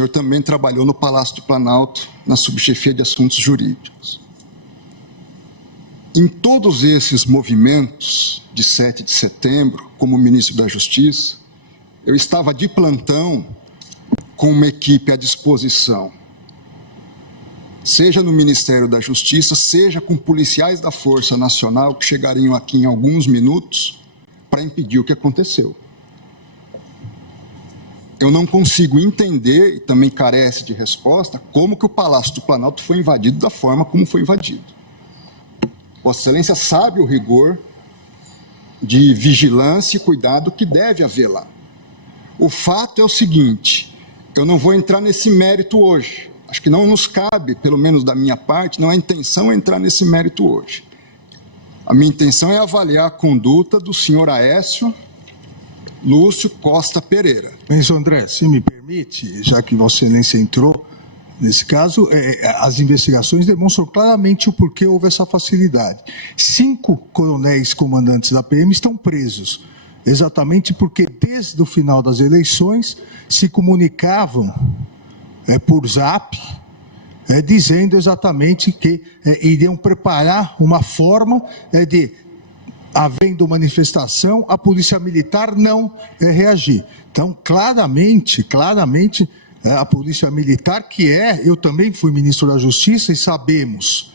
senhor também trabalhou no Palácio do Planalto, na subchefia de assuntos jurídicos. Em todos esses movimentos de 7 de setembro, como ministro da Justiça, eu estava de plantão com uma equipe à disposição, seja no Ministério da Justiça, seja com policiais da Força Nacional, que chegariam aqui em alguns minutos para impedir o que aconteceu. Eu não consigo entender, e também carece de resposta, como que o Palácio do Planalto foi invadido da forma como foi invadido. Vossa Excelência sabe o rigor de vigilância e cuidado que deve haver lá. O fato é o seguinte, eu não vou entrar nesse mérito hoje. Acho que não nos cabe, pelo menos da minha parte, não é intenção entrar nesse mérito hoje. A minha intenção é avaliar a conduta do senhor Aécio Lúcio Costa Pereira. Ministro André, se me permite, já que Vossa Excelência entrou nesse caso, as investigações demonstram claramente o porquê houve essa facilidade. 5 coronéis comandantes da PM estão presos, exatamente porque desde o final das eleições se comunicavam por zap, dizendo exatamente que iriam preparar uma forma de, havendo manifestação, a Polícia Militar não reagir. Então, claramente, a Polícia Militar, eu também fui ministro da Justiça e sabemos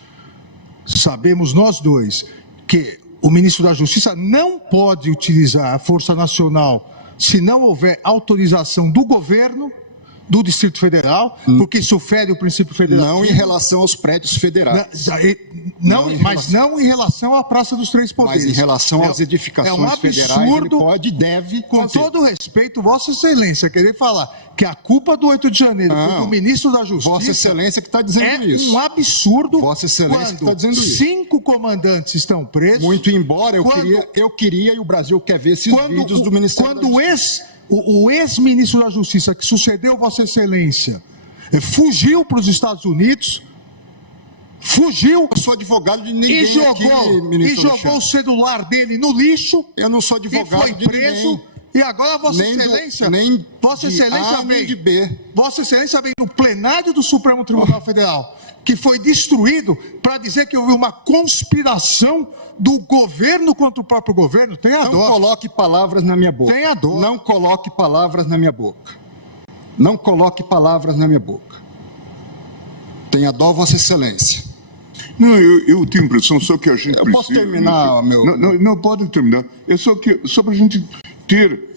nós dois, que o ministro da Justiça não pode utilizar a Força Nacional se não houver autorização do governo, do Distrito Federal, porque isso fere o princípio federativo. Não em relação aos prédios federais. Não em relação à Praça dos Três Poderes. Mas em relação às edificações federais, ele pode e deve com fazer. todo respeito, Vossa Excelência, querer falar que a culpa do 8 de janeiro foi do ministro da Justiça... Vossa Excelência que está dizendo isso. É um absurdo. Vossa Excelência que está dizendo isso. 5 comandantes estão presos. Muito embora eu queria e o Brasil quer ver esses vídeos do Ministério da Justiça. O ex-ministro da Justiça, que sucedeu Vossa Excelência, fugiu para os Estados Unidos, eu sou advogado de ninguém e jogou o celular dele no lixo. Eu não sou advogado de preso. E agora Vossa Excelência vem no plenário do Supremo Tribunal Federal, que foi destruído, para dizer que houve uma conspiração do governo contra o próprio governo. Tenha dó. Não coloque palavras na minha boca. Tenha dó. Não coloque palavras na minha boca. Não coloque palavras na minha boca. Tenha dó, Vossa Excelência. Não, eu tenho a impressão só que a gente precisa... Posso terminar, meu... Não, pode terminar. É só para a gente ter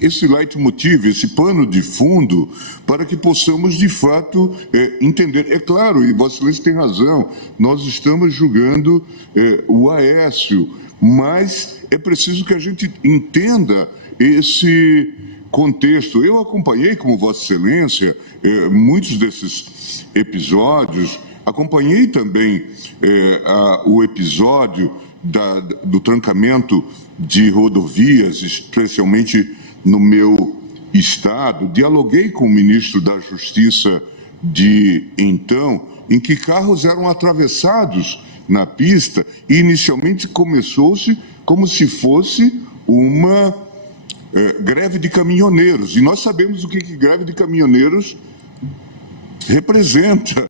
esse leitmotiv, esse pano de fundo, para que possamos, de fato, entender. É claro, e Vossa Excelência tem razão, nós estamos julgando o Aécio, mas é preciso que a gente entenda esse contexto. Eu acompanhei, como Vossa Excelência, muitos desses episódios, acompanhei também o episódio do trancamento de rodovias, especialmente no meu estado. Dialoguei com o ministro da Justiça de então, em que carros eram atravessados na pista e inicialmente começou-se como se fosse uma greve de caminhoneiros. E nós sabemos o que greve de caminhoneiros representa.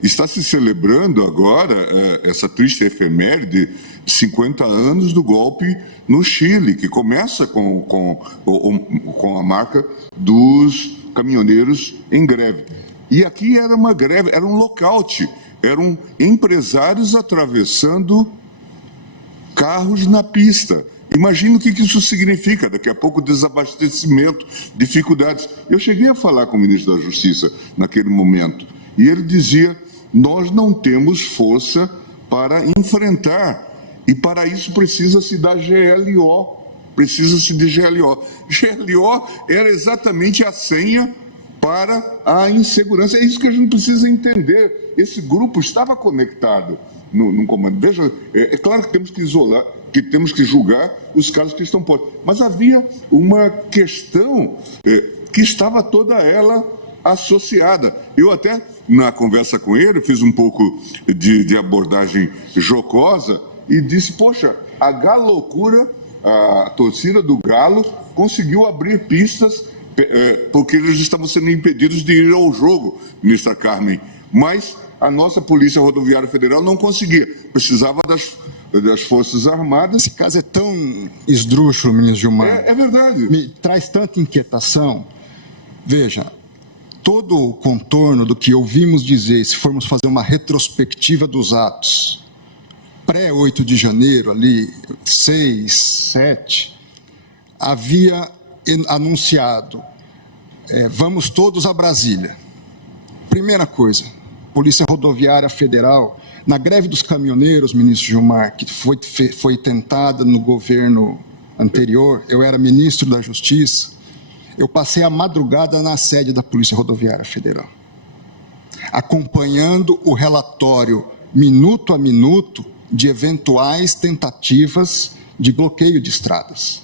Está se celebrando agora essa triste efeméride, 50 anos do golpe no Chile, que começa com a marca dos caminhoneiros em greve. E aqui era uma greve, era um lockout, eram empresários atravessando carros na pista. Imagina o que isso significa, daqui a pouco desabastecimento, dificuldades. Eu cheguei a falar com o ministro da Justiça naquele momento, e ele dizia: nós não temos força para enfrentar, e para isso precisa-se da GLO, precisa-se de GLO. GLO era exatamente a senha para a insegurança. É isso que a gente precisa entender. Esse grupo estava conectado no comando. Veja, é claro que temos que isolar, que temos que julgar os casos que estão postos, mas havia uma questão que estava toda ela associada. Eu até, na conversa com ele, fiz um pouco de abordagem jocosa e disse: poxa, a Galocura, a torcida do Galo, conseguiu abrir pistas porque eles estavam sendo impedidos de ir ao jogo, ministra Carmen. Mas a nossa Polícia Rodoviária Federal não conseguia, precisava das Forças Armadas. Esse caso é tão esdrúxulo, ministro Gilmar. É verdade. Me traz tanta inquietação. Veja, todo o contorno do que ouvimos dizer, se formos fazer uma retrospectiva dos atos, pré-8 de janeiro, ali, 6, 7, havia anunciado, vamos todos a Brasília. Primeira coisa, Polícia Rodoviária Federal, na greve dos caminhoneiros, ministro Gilmar, que foi tentada no governo anterior, eu era ministro da Justiça, eu passei a madrugada na sede da Polícia Rodoviária Federal, acompanhando o relatório minuto a minuto de eventuais tentativas de bloqueio de estradas,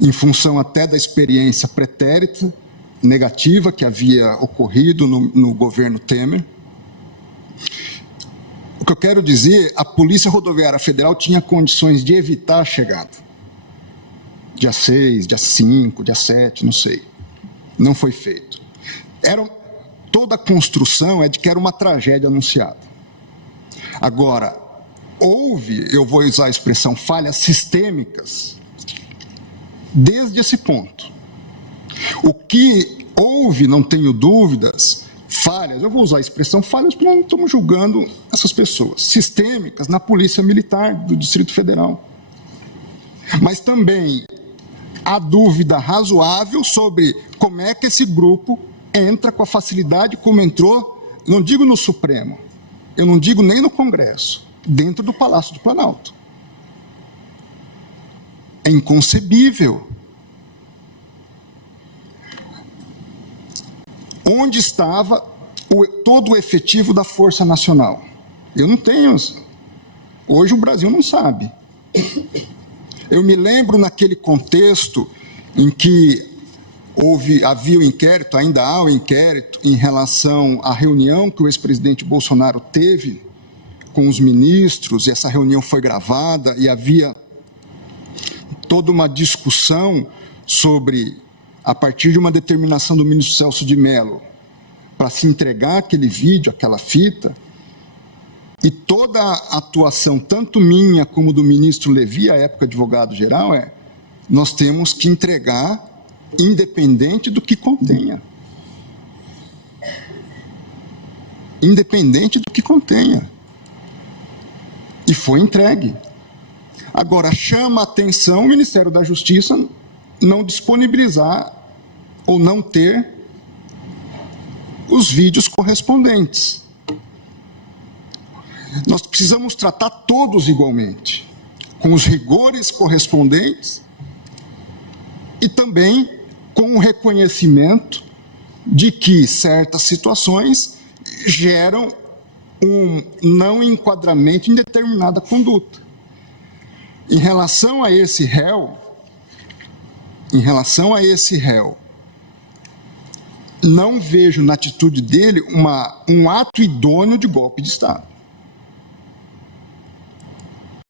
em função até da experiência pretérita, negativa, que havia ocorrido no governo Temer. O que eu quero dizer, a Polícia Rodoviária Federal tinha condições de evitar a chegada. Dia 6, dia 5, dia 7, não sei. Não foi feito. Toda a construção é de que era uma tragédia anunciada. Agora, houve, eu vou usar a expressão, falhas sistêmicas desde esse ponto. O que houve, não tenho dúvidas, falhas, eu vou usar a expressão falhas porque não estamos julgando essas pessoas, sistêmicas na Polícia Militar do Distrito Federal. Mas também há dúvida razoável sobre como é que esse grupo entra com a facilidade como entrou, não digo no Supremo, eu não digo nem no Congresso, dentro do Palácio do Planalto. É inconcebível. Onde estava todo o efetivo da Força Nacional? Eu não tenho. Hoje o Brasil não sabe. Eu me lembro naquele contexto em que havia o inquérito, ainda há o inquérito, em relação à reunião que o ex-presidente Bolsonaro teve com os ministros, e essa reunião foi gravada, e havia toda uma discussão sobre, a partir de uma determinação do ministro Celso de Mello, para se entregar aquele vídeo, aquela fita, e toda a atuação, tanto minha como do ministro Levi, à época advogado-geral, nós temos que entregar independente do que contenha. Independente do que contenha. E foi entregue. Agora, chama a atenção o Ministério da Justiça não disponibilizar ou não ter os vídeos correspondentes. Nós precisamos tratar todos igualmente, com os rigores correspondentes e também com o reconhecimento de que certas situações geram um não enquadramento em determinada conduta. Em relação a esse réu, não vejo na atitude dele um ato idôneo de golpe de Estado.